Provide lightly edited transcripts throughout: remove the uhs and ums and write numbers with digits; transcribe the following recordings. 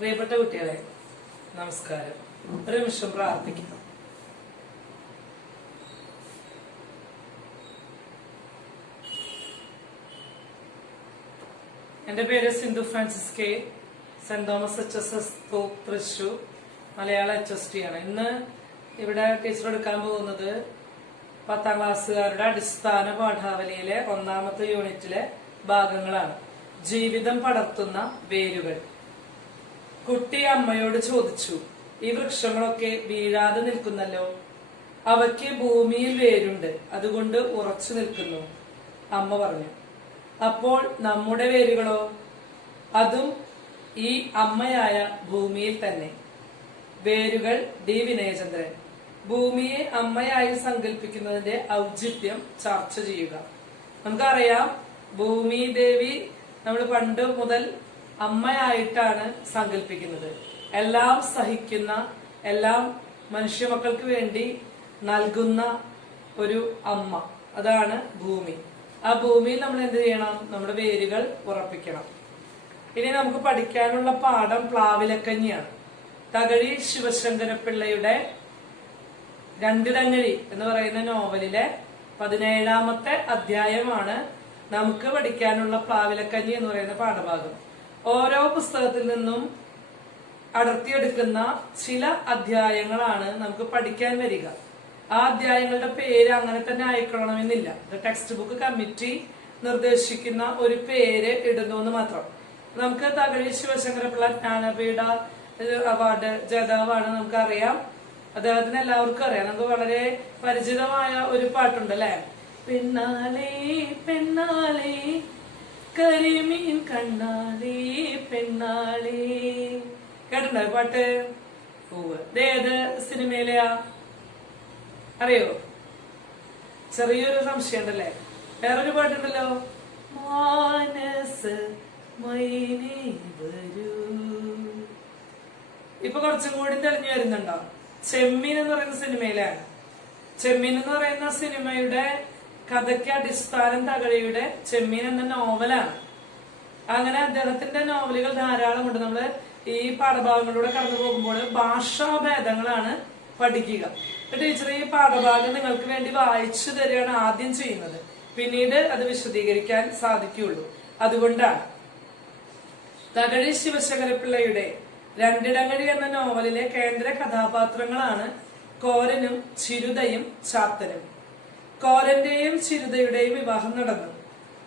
പ്രിയപ്പെട്ട കുട്ടികളെ, നമസ്കാരം. ഒരു നിമിഷം പ്രാർത്ഥിക്കാം. എന്റെ പേര് Sindhu Francis K, saint Thomas HSS Thrissur, മലയാള HST ആണ്. ഇന്ന് ഇവിടെ ടീച്ചർ എടുക്കാൻ പോകുന്നത് 10ാം ക്ലാസ്സുകാരുടെ അടിസ്ഥാന പാഠാവലിയിലെ 1ാമത്തെ യൂണിറ്റിലെ ഭാഗങ്ങളാണ്. ജീവിതം പടർത്തുന്ന വേരുകൾ. കുട്ടി അമ്മയോട് ചോദിച്ചു, ഈ വൃക്ഷങ്ങളൊക്കെ വീഴാതെ നിൽക്കുന്നല്ലോ, അവയ്ക്ക് ഭൂമിയിൽ വേരുണ്ട്, അതുകൊണ്ട് ഉറച്ചു നിൽക്കുന്നു. അമ്മ പറഞ്ഞു. അപ്പോൾ നമ്മുടെ വേരുകളോ? അതും ഈ അമ്മയായ ഭൂമിയിൽ തന്നെ. വേരുകൾ D. വിനയചന്ദ്രൻ. ഭൂമിയെ അമ്മയായി സങ്കല്പിക്കുന്നതിന്റെ ഔചിത്യം ചർച്ച ചെയ്യുക. നമുക്കറിയാം, ഭൂമി ദേവി നമ്മൾ പണ്ട് മുതൽ അമ്മയായിട്ടാണ് സങ്കല്പിക്കുന്നത്. എല്ലാം സഹിക്കുന്ന, എല്ലാം മനുഷ്യമക്കൾക്ക് വേണ്ടി നൽകുന്ന ഒരു അമ്മ, അതാണ് ഭൂമി. ആ ഭൂമിയിൽ നമ്മൾ എന്ത് ചെയ്യണം? നമ്മുടെ വേരുകൾ ഉറപ്പിക്കണം. ഇനി നമുക്ക് പഠിക്കാനുള്ള പാഠം പ്ലാവിലക്കഞ്ഞിയാണ്. തകഴി ശിവശങ്കരപ്പിള്ളയുടെ രണ്ടിടങ്ങഴി എന്ന് പറയുന്ന നോവലിലെ 17ാമത്തെ അധ്യായമാണ് നമുക്ക് പഠിക്കാനുള്ള പ്ലാവിലക്കഞ്ഞി എന്ന് പറയുന്ന പാഠഭാഗം. ഓരോ പുസ്തകത്തിൽ നിന്നും അടർത്തിയെടുക്കുന്ന ചില അധ്യായങ്ങളാണ് നമുക്ക് പഠിക്കാൻ വരിക. ആ അധ്യായങ്ങളുടെ പേര് അങ്ങനെ തന്നെ ആയിക്കൊള്ളണമെന്നില്ല. ടെക്സ്റ്റ് ബുക്ക് കമ്മിറ്റി നിർദ്ദേശിക്കുന്ന ഒരു പേര് ഇടുന്നു എന്ന് മാത്രം. നമുക്ക് തകഴി ശിവശങ്കരപിള്ള ജ്ഞാനപീഠ അവാർഡ് ജേതാവാണ്, നമുക്കറിയാം. അദ്ദേഹത്തിന് എല്ലാവർക്കും അറിയാം. നമുക്ക് വളരെ പരിചിതമായ ഒരു പാട്ടുണ്ട്, അല്ലെ? പെണ്ണാളേ പെണ്ണാളേ കരിമീൻ കണ്ണാളേ പെണ്ണാളേ. കേട്ടിട്ടുണ്ടോ പാട്ട്? ഏത് സിനിമയിലെയാ അറിയോ? ചെറിയൊരു സംശയം ഉണ്ടല്ലേ. വേറൊരു പാട്ടുണ്ടല്ലോ, മാനസ് മൈനേ വരൂ. ഇപ്പൊ കുറച്ചും കൂടി തെളിഞ്ഞു വരുന്നുണ്ടോ? ചെമ്മീൻ എന്ന് പറയുന്ന സിനിമയിലാണ്. ചെമ്മീൻ എന്ന് പറയുന്ന സിനിമയുടെ കഥയ്ക്ക് അടിസ്ഥാനം തകഴിയുടെ ചെമ്മീൻ എന്ന നോവലാണ്. അങ്ങനെ അദ്ദേഹത്തിന്റെ നോവലുകൾ ധാരാളമുണ്ട്. നമ്മള് ഈ പാഠഭാഗങ്ങളിലൂടെ കടന്നു പോകുമ്പോൾ ഭാഷാഭേദങ്ങളാണ് പഠിക്കുക. ടീച്ചർ ഈ പാഠഭാഗം നിങ്ങൾക്ക് വേണ്ടി വായിച്ചു തരികയാണ് ആദ്യം ചെയ്യുന്നത്. പിന്നീട് അത് വിശദീകരിക്കാൻ സാധിക്കുകയുള്ളൂ. അതുകൊണ്ടാണ് തകഴി ശിവശങ്കരപ്പിള്ളയുടെ രണ്ടിടങ്ങഴി എന്ന നോവലിലെ കേന്ദ്ര കഥാപാത്രങ്ങളാണ് കോരനും ചിരുതയും ചാത്തനും. കോരന്റെയും ചിരുതയുടെയും വിവാഹം നടന്നു.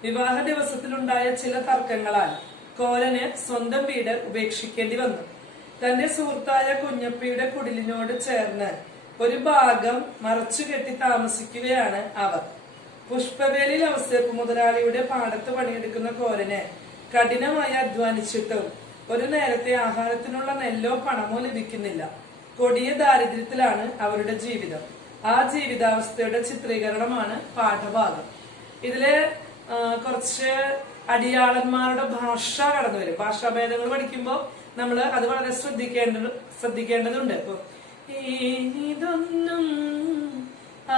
വിവാഹ ദിവസത്തിലുണ്ടായ ചില തർക്കങ്ങളാൽ കോരന് സ്വന്തം വീട് ഉപേക്ഷിക്കേണ്ടി വന്നു. തന്റെ സുഹൃത്തായ കുഞ്ഞപ്പിയുടെ കുടിലിനോട് ചേർന്ന് ഒരു ഭാഗം മറച്ചുകെട്ടി താമസിക്കുകയാണ് അവർ. പുഷ്പവേലിൽ ഔസേപ്പ് മുതലാളിയുടെ പാടത്ത് പണിയെടുക്കുന്ന കോരന് കഠിനമായി അധ്വാനിച്ചിട്ടും ഒരു നേരത്തെ ആഹാരത്തിനുള്ള നെല്ലോ പണമോ ലഭിക്കുന്നില്ല. കൊടിയ ദാരിദ്ര്യത്തിലാണ് അവരുടെ ജീവിതം. ആ ജീവിതാവസ്ഥയുടെ ചിത്രീകരണമാണ് പാഠഭാഗം. ഇതില് കുറച്ച് അടിയാളന്മാരുടെ ഭാഷ കടന്നു വരും. ഭാഷാഭേദങ്ങൾ പഠിക്കുമ്പോൾ നമ്മൾ അത് വളരെ ശ്രദ്ധിക്കേണ്ടതുണ്ട്. ഇപ്പൊ ഇതൊന്നും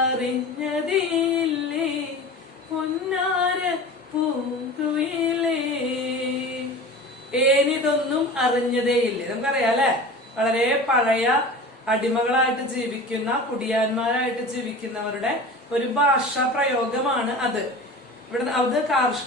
അറിഞ്ഞതില്ലേ പൊന്നാര പൂങ്കുയിലേ. ഏനിതൊന്നും അറിഞ്ഞതേയില്ലേ. നമുക്കറിയാം, അല്ലെ? വളരെ പഴയ അടിമകളായിട്ട് ജീവിക്കുന്ന, കുടിയാന്മാരായിട്ട് ജീവിക്കുന്നവരുടെ ഒരു ഭാഷാ പ്രയോഗമാണ് അത്. ഇവിടെ അത്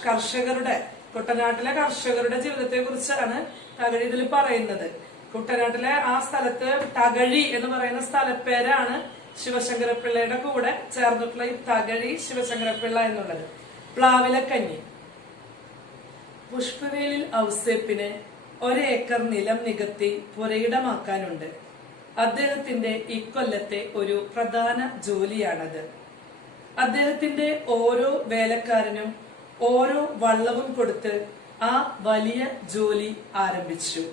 കർഷകരുടെ, കുട്ടനാട്ടിലെ കർഷകരുടെ ജീവിതത്തെ കുറിച്ചാണ് തകഴി ഇതിൽ പറയുന്നത്. കുട്ടനാട്ടിലെ ആ സ്ഥലത്ത് തകഴി എന്ന് പറയുന്ന സ്ഥലപ്പേരാണ് ശിവശങ്കരപ്പിള്ളയുടെ കൂടെ ചേർന്നിട്ടുള്ള ഈ തകഴി ശിവശങ്കരപ്പിള്ള എന്നുള്ളത്. പ്ലാവിലക്കഞ്ഞി. പുഷ്പവേലിൽ ഔസേപ്പിന് 1 ഏക്കർ നിലം നികത്തി പുരയിടമാക്കാനുണ്ട്. അദ്ദേഹത്തിന്റെ ഇക്കൊല്ലത്തെ ഒരു പ്രധാന ജോലിയാണത്. അദ്ദേഹത്തിന്റെ ഓരോ വേലക്കാരനും ഓരോ വള്ളവും കൊടുത്ത് ആ വലിയ ജോലി ആരംഭിച്ചു.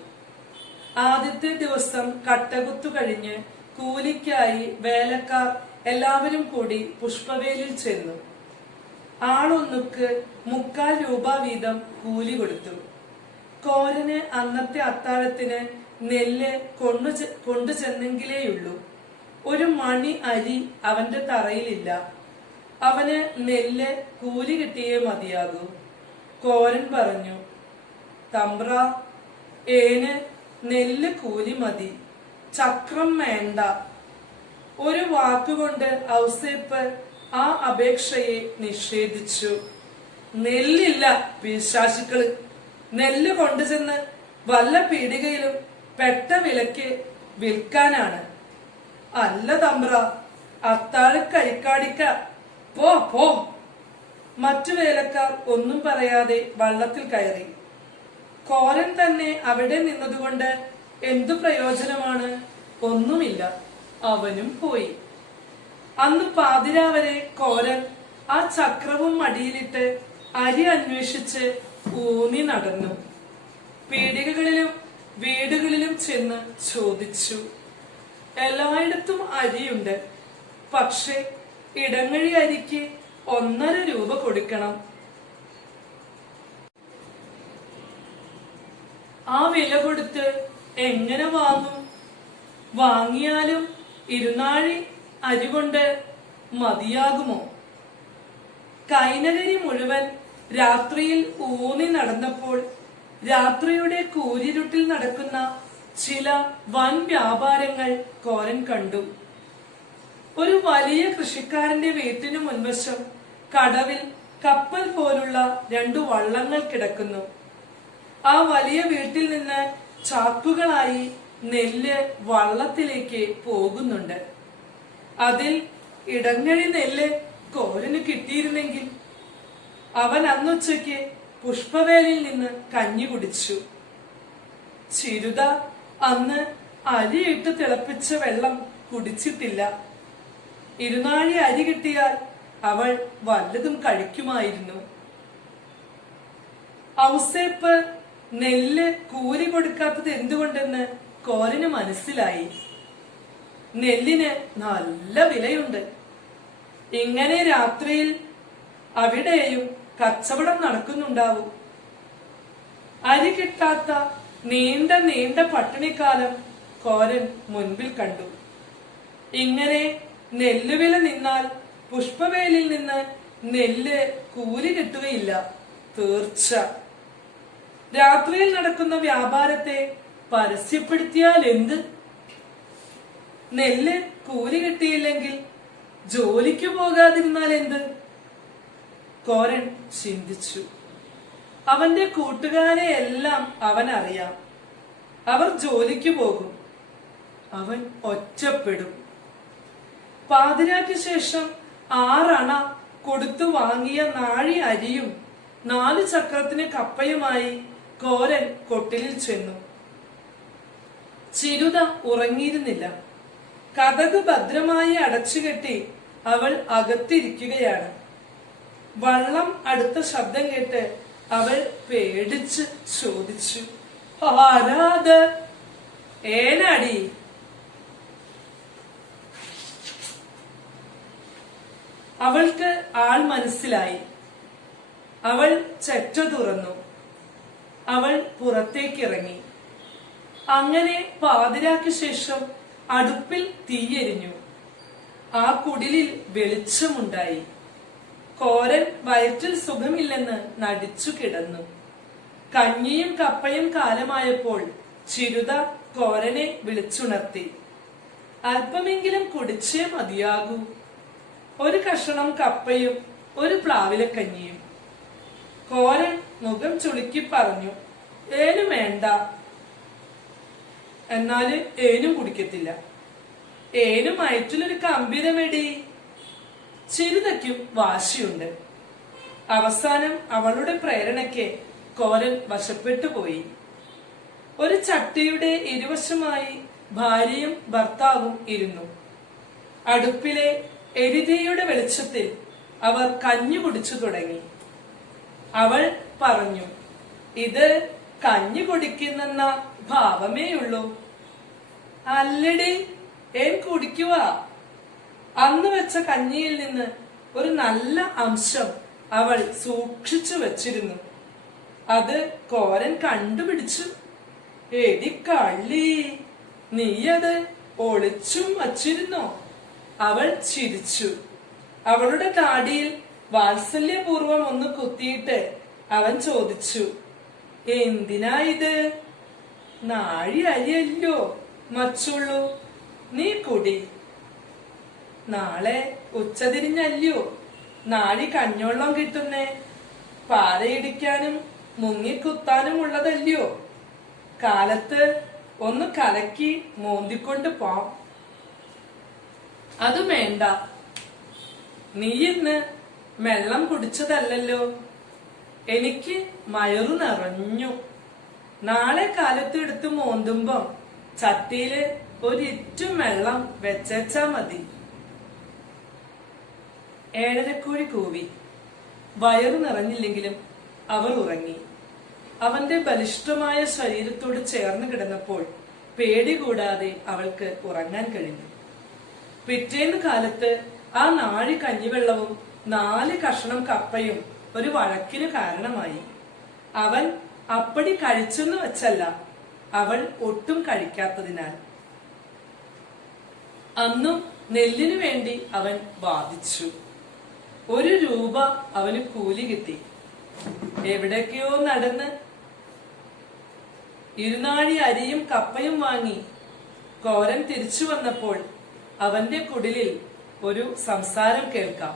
ആദ്യത്തെ ദിവസം കട്ടകുത്തു കഴിഞ്ഞ് കൂലിക്കായി വേലക്കാർ എല്ലാവരും കൂടി പുഷ്പവേലിൽ ചെന്നു. ആളൊന്നുക്ക് 3/4 രൂപ വീതം കൂലി കൊടുത്തു. കോരന് അന്നത്തെ അത്താഴത്തിന് നെല്ല് കൊണ്ടുചെന്നെങ്കിലേയുള്ളൂ. ഒരു മണി അരി അവന്റെ തറയിലില്ല. അവന് നെല്ല് കൂലി കിട്ടിയേ മതിയാകൂ. കോരൻ പറഞ്ഞു, തമ്പ്ര, ഏന് നെല്ല് കൂലി മതി, ചക്രം വേണ്ട. ഒരു വാക്കുകൊണ്ട് ഔസേപ്പ് ആ അപേക്ഷയെ നിഷേധിച്ചു. നെല്ലില്ല പിശാചുക്കള്, നെല്ല് കൊണ്ടുചെന്ന് വല്ല പീടികയിലും പെട്ട വിലക്ക് വിൽക്കാനാണ്. അല്ല തമ്പ്ര, അത്താഴ് കഴിക്കാടിക്ക, പോ പോ. മറ്റു വേലക്കാർ ഒന്നും പറയാതെ വള്ളത്തിൽ കയറി. കോരൻ തന്നെ അവിടെ നിന്നതുകൊണ്ട് എന്തു പ്രയോജനമാണ്? ഒന്നുമില്ല. അവനും പോയി. അന്ന് പാതിരാവരെ കോരൻ ആ ചക്രവും മടിയിലിട്ട് അരി അന്വേഷിച്ച് ഊന്നി നടന്നു. പീടികകളിലും വീടുകളിലും ചെന്ന് ചോദിച്ചു. എല്ലായിടത്തും അരിയുണ്ട്, പക്ഷെ ഇടങ്ങഴി അരിക്ക് 1.5 രൂപ കൊടുക്കണം. ആ വില കൊടുത്ത് എങ്ങനെ വാങ്ങും? വാങ്ങിയാലും 2 നാഴി അരി കൊണ്ട് മതിയാകുമോ? കൈനകരി മുഴുവൻ രാത്രിയിൽ ഊന്നി നടന്നപ്പോൾ രാത്രിയുടെ കൂരിരുട്ടിൽ നടക്കുന്ന ചില വൻ വ്യാപാരങ്ങൾ കോരൻ കണ്ടു. ഒരു വലിയ കൃഷിക്കാരന്റെ വീട്ടിനു മുൻവശം കടവിൽ കപ്പൽ പോലുള്ള 2 വള്ളങ്ങൾ കിടക്കുന്നു. ആ വലിയ വീട്ടിൽ നിന്ന് ചാക്കുകളായി നെല്ല് വള്ളത്തിലേക്ക് പോകുന്നുണ്ട്. അതിൽ ഇടങ്ങഴി നെല്ല് കോരന് കിട്ടിയിരുന്നെങ്കിൽ അവൻ അന്നുച്ചയ്ക്ക് പുഷ്പവേലിൽ നിന്ന് കഞ്ഞി കുടിച്ചു. ചിരുത അന്ന് അരിയിട്ട് തിളപ്പിച്ച വെള്ളം കുടിച്ചിട്ടില്ല. 2 നാഴി അരി കിട്ടിയാൽ അവൾ വല്ലതും കഴിക്കുമായിരുന്നു. ഔസേപ്പ് നെല്ല് കൂലി കൊടുക്കാത്തത് എന്തുകൊണ്ടെന്ന് കോരന് മനസ്സിലായി. നെല്ലിന് നല്ല വിലയുണ്ട്. ഇങ്ങനെ രാത്രിയിൽ അവിടെയും കച്ചവടം നടക്കുന്നുണ്ടാവും. അരി കിട്ടാത്ത നീണ്ട നീണ്ട പട്ടിണിക്കാലം കോരൻ മുൻപിൽ കണ്ടു. ഇങ്ങനെ നെല്ലുവില നിന്നാൽ പുഷ്പവേലിൽ നിന്ന് നെല്ല് കൂലി കിട്ടുകയില്ല, തീർച്ച. രാത്രിയിൽ നടക്കുന്ന വ്യാപാരത്തെ പരസ്യപ്പെടുത്തിയാൽ എന്ത്? നെല്ല് കൂലി കിട്ടിയില്ലെങ്കിൽ ജോലിക്ക് പോകാതിരുന്നാൽ എന്ത്? കോരൻ ചിന്തിച്ചു. അവന്റെ കൂട്ടുകാരെ എല്ലാം അവൻ അറിയാം. അവർ ജോലിക്ക് പോകും. അവൻ ഒറ്റപ്പെടും. പാതിരാക്ക് ശേഷം 6 അണ കൊടുത്തു വാങ്ങിയ നാഴി അരിയും 4 ചക്രത്തിന് കപ്പയുമായി കോരൻ കൊട്ടിലിൽ ചെന്നു. ചിരുത ഉറങ്ങിയിരുന്നില്ല. കതക് ഭദ്രമായി അടച്ചുകെട്ടി അവൾ അകത്തിരിക്കുകയാണ്. വള്ളം അടുത്ത ശബ്ദം കേട്ട് അവൾ പേടിച്ച് ചോദിച്ചു, ആരാത്? ഏനാടി? അവൾക്ക് ആൾ മനസ്സിലായി. അവൾ ചെറ്റ തുറന്നു. അവൾ പുറത്തേക്കിറങ്ങി. അങ്ങനെ പാതിരാക്ക് ശേഷം അടുപ്പിൽ തീയെരിഞ്ഞു. ആ കുടിലിൽ വെളിച്ചമുണ്ടായി. കോരൻ വയറ്റിൽ സുഖമില്ലെന്ന് നടിച്ചു കിടന്നു. കഞ്ഞിയും കപ്പയും കാലമായപ്പോൾ ചിരുത കോരനെ വിളിച്ചുണർത്തി. അല്പമെങ്കിലും കുടിച്ചേ മതിയാകൂ. 1 കഷണം കപ്പയും 1 പ്ലാവിലക്കഞ്ഞിയും. കോരൻ മുഖം ചുളുക്കി പറഞ്ഞു, ഏനും വേണ്ട. എന്നാല് ഏനും കുടിക്കത്തില്ല. ഏനും വയറ്റിലൊരു കമ്പിരമെടി. ചിരുതയ്ക്കും വാശിയുണ്ട്. അവസാനം അവളുടെ പ്രേരണയ്ക്ക് കോരൻ വശപ്പെട്ടു പോയി. ഒരു ചട്ടിയുടെ ഇരുവശമായി ഭാര്യയും ഭർത്താവും ഇരുന്നു. അടുപ്പിലെ എരിതീയുടെ വെളിച്ചത്തിൽ അവർ കഞ്ഞി കുടിച്ചു തുടങ്ങി. അവൾ പറഞ്ഞു, ഇത് കഞ്ഞി കുടിക്കുന്നെന്ന ഭാവമേയുള്ളൂ. അല്ലടി, ഏൻ കുടിക്കുക. അന്ന് വെച്ച കഞ്ഞിയിൽ നിന്ന് ഒരു നല്ല അംശം അവൾ സൂക്ഷിച്ചു വച്ചിരുന്നു. അത് കോരൻ കണ്ടുപിടിച്ചു. എടി കള്ളി, നീയത് ഒളിച്ചും വച്ചിരുന്നോ? അവൾ ചിരിച്ചു. അവളുടെ താടിയിൽ വാത്സല്യപൂർവം ഒന്ന് കുത്തിയിട്ട് അവൻ ചോദിച്ചു, എന്തിനാ ഇത്? നാഴി അരിയല്ലോ മച്ചുള്ളൂ, നീ കുടി. നാളെ ഉച്ചതിരിഞ്ഞല്ലോ നാഴി കഞ്ഞോളം കിട്ടുന്നേ. പാറയിടിക്കാനും മുങ്ങിക്കുത്താനും ഉള്ളതല്ലോ. കാലത്ത് ഒന്ന് കലക്കി മോന്തിക്കൊണ്ട് പോം. അത് വേണ്ട, നീ ഇന്ന് വെള്ളം കുടിച്ചതല്ലോ. എനിക്ക് മയറു നിറഞ്ഞു. നാളെ കാലത്ത് എടുത്ത് മോന്തുമ്പം ചട്ടിയില് ഒരിറ്റും വെള്ളം വെച്ചാ മതി. ഏഴരക്കോഴി കൂവി. വയറു നിറഞ്ഞില്ലെങ്കിലും അവർ ഉറങ്ങി. അവന്റെ ബലിഷ്ഠമായ ശരീരത്തോട് ചേർന്ന് കിടന്നപ്പോൾ പേടി കൂടാതെ അവൾക്ക് ഉറങ്ങാൻ കഴിഞ്ഞു. പിറ്റേന്ന് കാലത്ത് ആ നാഴി കഞ്ഞിവെള്ളവും 4 കഷണം കപ്പയും ഒരു വഴക്കിന് കാരണമായി. അവൻ അപ്പടി കഴിച്ചെന്ന് വെച്ചല്ല, അവൾ ഒട്ടും കഴിക്കാത്തതിനാൽ. അന്നും നെല്ലിനു വേണ്ടി അവൻ വാദിച്ചു. 1 രൂപ അവന് കൂലി കിട്ടി. എവിടേക്കോ നടന്ന് 2 നാഴി അരിയും കപ്പയും വാങ്ങി കോരൻ തിരിച്ചു വന്നപ്പോൾ അവന്റെ കുടിലിൽ ഒരു സംസാരം കേൾക്കാം.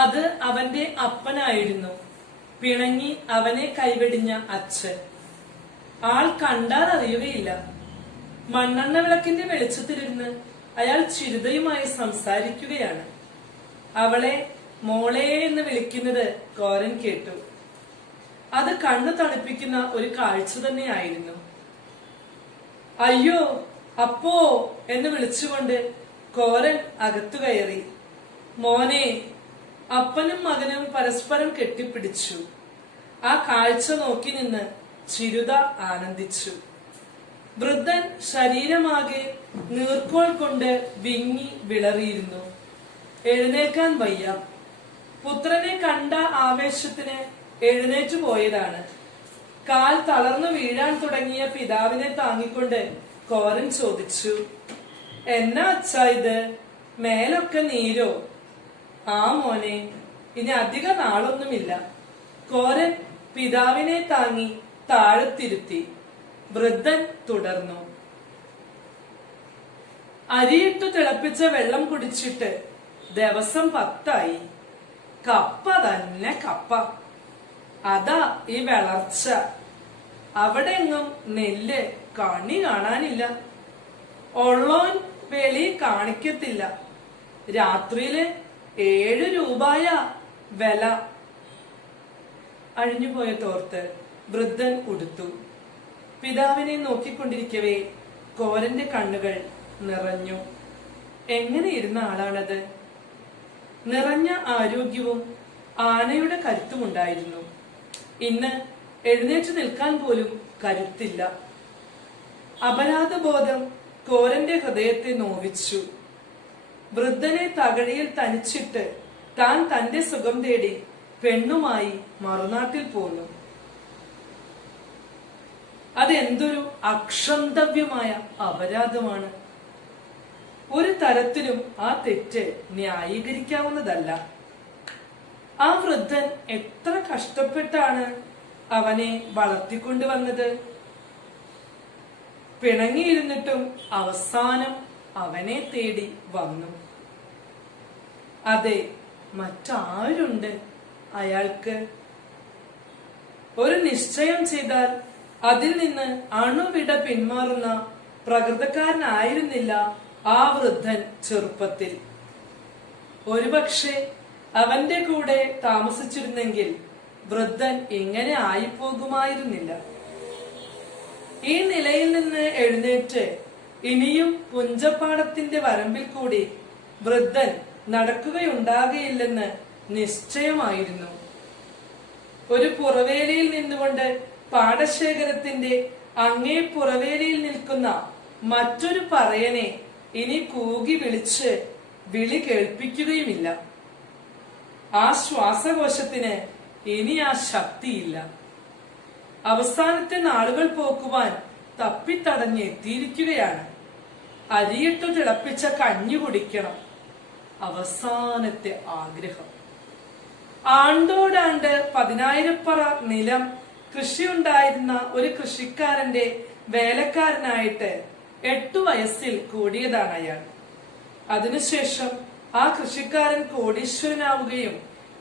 അത് അവന്റെ അപ്പനായിരുന്നു. പിണങ്ങി അവനെ കൈവെടിഞ്ഞ അച്ഛൻ. ആൾ കണ്ടാൽ അറിയുകയില്ല. മണ്ണെണ്ണ വിളക്കിന്റെ വെളിച്ചത്തിലിരുന്ന് അയാൾ ചിരുതയുമായി സംസാരിക്കുകയാണ്. അവളെ മോളെ എന്ന് വിളിക്കുന്നത് കോരൻ കേട്ടു. അത് കണ്ണു തണുപ്പിക്കുന്ന ഒരു കാഴ്ച തന്നെയായിരുന്നു. അയ്യോ അപ്പോ എന്ന് വിളിച്ചുകൊണ്ട് കോരൻ അകത്തു കയറി. മോനെ. അപ്പനും മകനും പരസ്പരം കെട്ടിപ്പിടിച്ചു. ആ കാഴ്ച നോക്കി നിന്ന് ചിരുത ആനന്ദിച്ചു. വൃദ്ധൻ ശരീരമാകെ നീർക്കോൾ കൊണ്ട് വിങ്ങി വിളറിയിരുന്നു. എഴുന്നേൽക്കാൻ വയ്യ. പുത്രനെ കണ്ട ആവേശത്തിന് എഴുന്നേറ്റു പോയതാണ്. കാൽ തളർന്നു വീഴാൻ തുടങ്ങിയ പിതാവിനെ താങ്ങിക്കൊണ്ട് കോരൻ ചോദിച്ചു, എന്നാ അച്ഛാ ഇത്? മേലൊക്കെ നീരോ? ആ മോനെ, ഇനി അധിക നാളൊന്നുമില്ല. കോരൻ പിതാവിനെ താങ്ങി താഴത്തിരുത്തി. വൃദ്ധൻ തുടർന്നു. അരിയിട്ടു തിളപ്പിച്ച വെള്ളം കുടിച്ചിട്ട് ദിവസം 10 കപ്പ തന്നെ കപ്പ. അതാ ഈ വളർച്ച. അവിടെ എങ്ങും നെല്ല് കണി കാണാനില്ല. ഉള്ളോൻ വെളി കാണിക്കത്തില്ല. രാത്രിയില് 7 രൂപയ വില. അഴിഞ്ഞുപോയ തോർത്ത് വൃദ്ധൻ ഉടുത്തു. പിതാവിനെ നോക്കിക്കൊണ്ടിരിക്കവേ കോരന്റെ കണ്ണുകൾ നിറഞ്ഞു. എങ്ങനെ ഇരുന്ന ആളാണത്? നിറഞ്ഞ ആരോഗ്യവും ആനയുടെ കരുത്തുമുണ്ടായിരുന്നു. ഇന്ന് എഴുന്നേറ്റ് നിൽക്കാൻ പോലും കരുത്തില്ല. അപരാധബോധം കോരന്റെ ഹൃദയത്തെ നോവിച്ചു. വൃദ്ധനെ തകഴിയിൽ തനിച്ചിട്ട് താൻ തന്റെ സുഖം തേടി പെണ്ണുമായി മറുനാട്ടിൽ പോന്നു. അതെന്തൊരു അക്ഷന്തവ്യമായ അപരാധമാണ്. ഒരു തരത്തിലും ആ തെറ്റ് ന്യായീകരിക്കാവുന്നതല്ല. ആ വൃദ്ധൻ എത്ര കഷ്ടപ്പെട്ടാണ് അവനെ വളർത്തിക്കൊണ്ടുവന്നത്. പിണങ്ങിയിരുന്നിട്ടും അവസാനം അവനെ തേടി വന്നു. അതെ, മറ്റാരുണ്ട് അയാൾക്ക്? ഒരു നിശ്ചയം ചെയ്താൽ അതിൽ നിന്ന് അണുവിട പിന്മാറുന്ന പ്രകൃതക്കാരനായിരുന്നില്ല ആ വൃദ്ധൻ ചെറുപ്പത്തിൽ. ഒരുപക്ഷെ അവന്റെ കൂടെ താമസിച്ചിരുന്നെങ്കിൽ വൃദ്ധൻ ഇങ്ങനെ ആയിപ്പോകുമായിരുന്നില്ല. ഈ നിലയിൽ നിന്ന് എഴുന്നേറ്റ് ഇനിയും പുഞ്ചപ്പാടത്തിന്റെ വരമ്പിൽ കൂടി വൃദ്ധൻ നടക്കുകയുണ്ടാകയില്ലെന്ന് നിശ്ചയമായിരുന്നു. ഒരു പുറവേലിയിൽ നിന്നുകൊണ്ട് പാടശേഖരത്തിന്റെ അങ്ങേ പുറവേലിയിൽ നിൽക്കുന്ന മറ്റൊരു പറയനെ ഇനി കൂകി വിളിച്ച് വിളി കേൾപ്പിക്കുകയുമില്ല. ആ ശ്വാസകോശത്തിന് ഇനി ആ ശക്തിയില്ല. അവസാനത്തെ നാളുകൾ പോക്കുവാൻ തപ്പിത്തടഞ്ഞെത്തിയിരിക്കുകയാണ്. അരിയിട്ടു തിളപ്പിച്ച കഞ്ഞി കുടിക്കണം. അവസാനത്തെ ആഗ്രഹം. ആണ്ടോടാണ്ട് 10,000 നിലം കൃഷിയുണ്ടായിരുന്ന ഒരു കൃഷിക്കാരന്റെ വേലക്കാരനായിട്ട് 8 വയസ്സിൽ കൂടിയതാണ് അയാൾ. അതിനുശേഷം ആ കൃഷിക്കാരൻ കോടീശ്വരനാവുകയും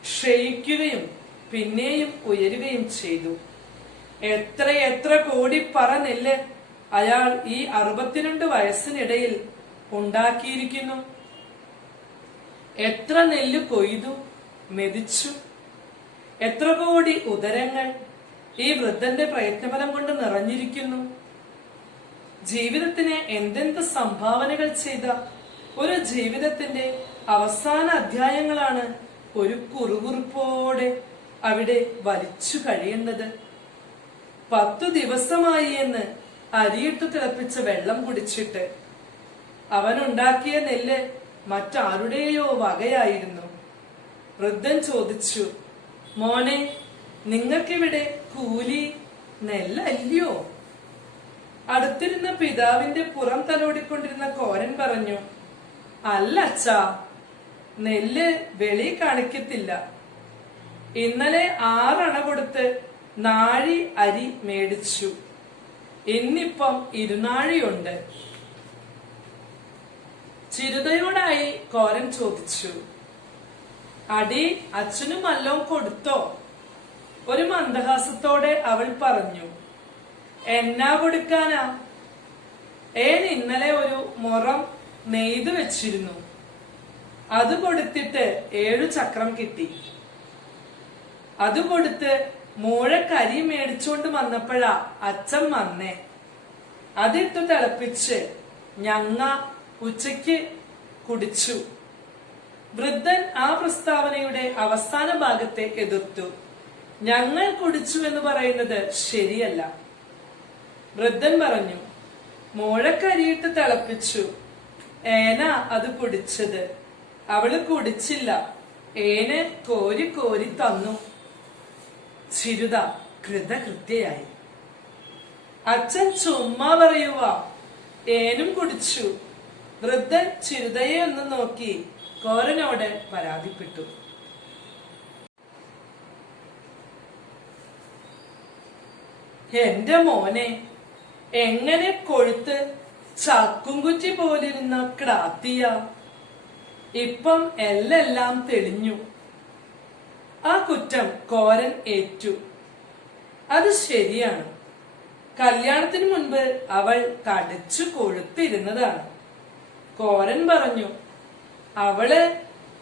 ക്ഷയിക്കുകയും പിന്നെയും ഉയരുകയും ചെയ്തു. എത്ര കോടി പറ നെല്ല് അയാൾ ഈ 62 വയസ്സിനിടയിൽ ഉണ്ടാക്കിയിരിക്കുന്നു. എത്ര നെല്ല് കൊയ്തു മെതിച്ചു. എത്ര കോടി ഉദരങ്ങൾ ഈ വൃദ്ധന്റെ പ്രയത്നഫലം കൊണ്ട് നിറഞ്ഞിരിക്കുന്നു. ജീവിതത്തിന് എന്തെന്ത് സംഭാവനകൾ ചെയ്ത ഒരു ജീവിതത്തിന്റെ അവസാന അധ്യായങ്ങളാണ് ഒരു കുറുകുറുപ്പോടെ അവിടെ വലിച്ചു കഴിയുന്നത്. 10 ദിവസമായി എന്ന് അരിയിട്ട് തിളപ്പിച്ച വെള്ളം കുടിച്ചിട്ട് അവനുണ്ടാക്കിയ നെല്ല് മറ്റാരുടെയോ വകയായിരുന്നു. വൃദ്ധൻ ചോദിച്ചു, മോനെ, നിങ്ങൾക്കിവിടെ കൂലി നെല്ലല്ലയോ? അടുത്തിരുന്ന പിതാവിന്റെ പുറം തലോടിക്കൊണ്ടിരുന്ന കോരൻ പറഞ്ഞു, അല്ല അച്ഛാ, നെല്ല് വെളി കാണിക്കത്തില്ല. ഇന്നലെ 6 അണ കൊടുത്ത് നാഴി അരി മേടിച്ചു. ഇന്നിപ്പം 2 നാഴിയുണ്ട്. ചിരുതയോടായി കോരൻ ചോദിച്ചു, അടി അച്ഛനും വല്ലോം കൊടുത്തോ? ഒരു മന്ദഹാസത്തോടെ അവൾ പറഞ്ഞു, എന്നാ കൊടുക്കാനാ? ഇന്നലെ ഒരു മുറം നെയ്ത് വെച്ചിരുന്നു. അത് കൊടുത്തിട്ട് 7 ചക്രം കിട്ടി. അത് കൊടുത്ത് മൂഴക്കരി മേടിച്ചോണ്ട് വന്നപ്പോഴാ അച്ഛൻ വന്നേ. അതിട്ട് തിളപ്പിച്ച് ഞങ്ങ ഉച്ചയ്ക്ക് കുടിച്ചു. വൃദ്ധൻ ആ പ്രസ്താവനയുടെ അവസാന ഭാഗത്തെ എതിർത്തു. ഞങ്ങൾ കുടിച്ചു എന്ന് പറയുന്നത് ശരിയല്ല. വൃദ്ധൻ പറഞ്ഞു, മൂഴക്കരിയിട്ട് തിളപ്പിച്ചു. അത് കുടിച്ചത്. അവള് കുടിച്ചില്ല. കോരി കോരി തന്നു. ചിരുത കൃതകൃത്യയായി. അച്ഛൻ ചുമ്മാ പറയുക. ഏനും കുടിച്ചു. വൃദ്ധൻ ചിരുതയെ ഒന്ന് നോക്കി കോരനോട് പരാതിപ്പെട്ടു. എന്റെ മോനെ, എങ്ങനെ കൊഴുത്ത് ചക്കുംകുറ്റി പോലിരുന്ന ക്രാത്തിയ. ഇപ്പം എല്ലാം തെളിഞ്ഞു. ആ കുറ്റം കോരൻ ഏറ്റു. അത് ശരിയാണ്. കല്യാണത്തിന് മുൻപ് അവൾ കടിച്ചു കൊഴുത്തിരുന്നതാണ്. കോരൻ പറഞ്ഞു, അവള്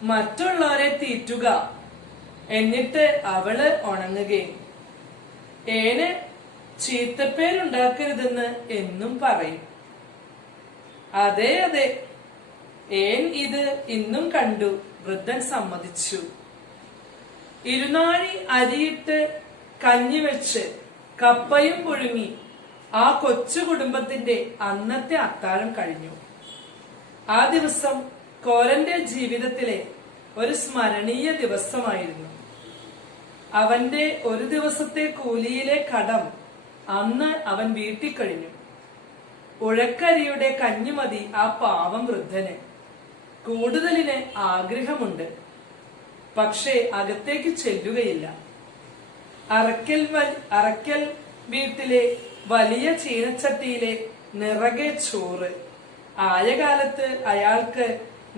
മറ്റുള്ളവരെ തീറ്റുക, എന്നിട്ട് അവള് ഉണങ്ങുകയും ചീത്തപ്പേരുണ്ടാക്കരുതെന്ന് എന്നും പറയും. അതെ അതെ, ഇത് ഇന്നും കണ്ടു. വൃദ്ധൻ സമ്മതിച്ചു. 2 നാഴി അരിയിട്ട് കഞ്ഞി വെച്ച് കപ്പയും പുഴുങ്ങി ആ കൊച്ചു കുടുംബത്തിന്റെ അന്നത്തെ അത്താഴം കഴിഞ്ഞു. ആ ദിവസം കോരന്റെ ജീവിതത്തിലെ ഒരു സ്മരണീയ ദിവസമായിരുന്നു. അവന്റെ ഒരു ദിവസത്തെ കൂലിയിലെ കടം അന്ന് അവൻ വീട്ടിൽ കഴിഞ്ഞു. ഉഴക്കരിയുടെ കഞ്ഞുമതി ആ പാവം വൃദ്ധന്. കൂടുതലിന് ആഗ്രഹമുണ്ട്, പക്ഷേ അകത്തേക്ക് ചെല്ലുകയില്ല. അറക്കൽ വീട്ടിലെ വലിയ ചീനച്ചട്ടിയിലെ നിറകെ ചോറ്. ആയ കാലത്ത് അയാൾക്ക്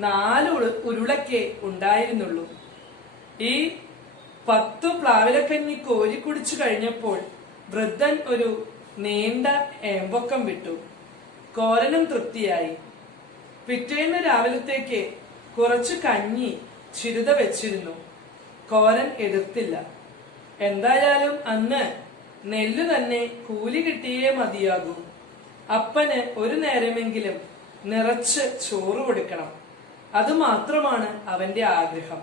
4 ഉരുളക്കേ ഉണ്ടായിരുന്നുള്ളൂ. ഈ 10 പ്ലാവിലക്കഞ്ഞി കോരി കുടിച്ചു കഴിഞ്ഞപ്പോൾ വൃദ്ധൻ ഒരു നീണ്ട ഏമ്പൊക്കം വിട്ടു. കോരനും തൃപ്തിയായി. പിറ്റേന്ന് രാവിലത്തേക്ക് കുറച്ചു കഞ്ഞി ചിരുത വെച്ചിരുന്നു. കോരൻ എതിർത്തില്ല. എന്തായാലും അന്ന് നെല്ല് തന്നെ കൂലി കിട്ടിയേ മതിയാകൂ. അപ്പന് ഒരു നേരമെങ്കിലും നിറച്ച് ചോറ് കൊടുക്കണം. അതുമാത്രമാണ് അവന്റെ ആഗ്രഹം.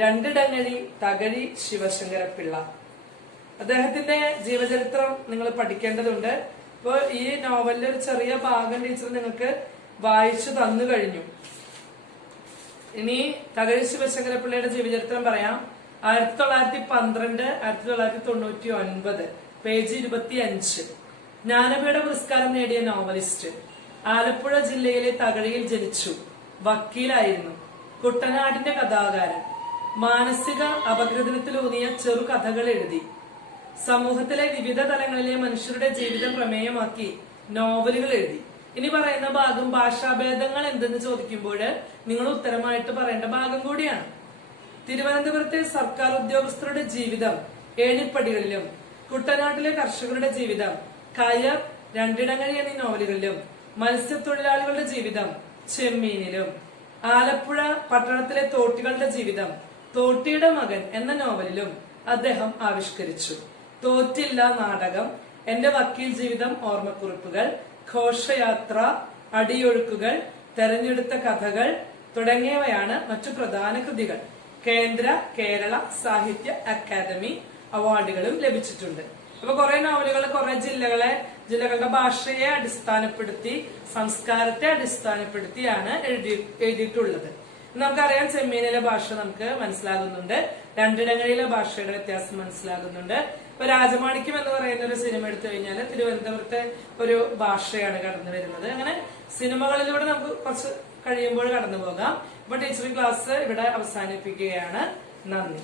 2 ഡങ്ങഴി തകഴി ശിവശങ്കരപ്പിള്ള. അദ്ദേഹത്തിന്റെ ജീവചരിത്രം നിങ്ങൾ പഠിക്കേണ്ടതുണ്ട്. ഇപ്പൊ ഈ നോവലിലെ ഒരു ചെറിയ ഭാഗം ടീച്ചർ നിങ്ങൾക്ക് വായിച്ചു തന്നു കഴിഞ്ഞു. ഇനി തകഴി ശിവശങ്കരപ്പിള്ളയുടെ ജീവചരിത്രം പറയാം. 1912 1999 പേജ് 25. ജ്ഞാനപീഠ പുരസ്കാരം നേടിയ നോവലിസ്റ്റ്. ആലപ്പുഴ ജില്ലയിലെ തകഴിയിൽ ജനിച്ചു. വക്കീലായിരുന്നു. കുട്ടനാടിന്റെ കഥാകാരൻ. മാനസിക അപഗ്രഥനത്തിലൂന്നിയ ചെറുകഥകൾ എഴുതി. സമൂഹത്തിലെ വിവിധ തലങ്ങളിലെ മനുഷ്യരുടെ ജീവിതം പ്രമേയമാക്കി നോവലുകൾ എഴുതി. ഇനി പറയുന്ന ഭാഗം ഭാഷാഭേദങ്ങൾ എന്തെന്ന് ചോദിക്കുമ്പോൾ നിങ്ങൾ ഉത്തരമായിട്ട് പറയേണ്ട ഭാഗം കൂടിയാണ്. തിരുവനന്തപുരത്തെ സർക്കാർ ഉദ്യോഗസ്ഥരുടെ ജീവിതം ഏണിപ്പടികളിലും കുട്ടനാട്ടിലെ കർഷകരുടെ ജീവിതം കയർ, രണ്ടിടങ്ങഴി എന്നീ നോവലുകളിലും മത്സ്യത്തൊഴിലാളികളുടെ ജീവിതം ചെമ്മീനിലും ആലപ്പുഴ പട്ടണത്തിലെ തോട്ടികളുടെ ജീവിതം തോട്ടിയുടെ മകൻ എന്ന നോവലിലും അദ്ദേഹം ആവിഷ്കരിച്ചു. തോറ്റില്ല നാടകം, എന്റെ വക്കീൽ ജീവിതം ഓർമ്മക്കുറിപ്പുകൾ, ഘോഷയാത്ര, അടിയൊഴുക്കുകൾ, തെരഞ്ഞെടുത്ത കഥകൾ തുടങ്ങിയവയാണ് മറ്റു പ്രധാന കൃതികൾ. കേന്ദ്ര കേരള സാഹിത്യ അക്കാദമി അവാർഡുകളും ലഭിച്ചിട്ടുണ്ട്. അപ്പൊ കുറെ നോവലുകൾ കുറെ ജില്ലകളുടെ ഭാഷയെ അടിസ്ഥാനപ്പെടുത്തി സംസ്കാരത്തെ അടിസ്ഥാനപ്പെടുത്തിയാണ് എഴുതിയിട്ടുള്ളത്. നമുക്കറിയാം ചെമ്മീനിലെ ഭാഷ നമുക്ക് മനസ്സിലാകുന്നുണ്ട്, രണ്ടിടങ്ങളിലെ ഭാഷയുടെ വ്യത്യാസം മനസ്സിലാകുന്നുണ്ട്. ഇപ്പൊ രാജമാണിക്യം എന്ന് പറയുന്ന ഒരു സിനിമ എടുത്തു കഴിഞ്ഞാൽ തിരുവനന്തപുരത്തെ ഒരു ഭാഷയാണ് കടന്നു വരുന്നത്. അങ്ങനെ സിനിമകളിലൂടെ നമുക്ക് കുറച്ച് കഴിയുമ്പോൾ കടന്നു പോകാം. ഇപ്പൊ ടീച്ചറിംഗ് ക്ലാസ് ഇവിടെ അവസാനിപ്പിക്കുകയാണ്. നന്ദി.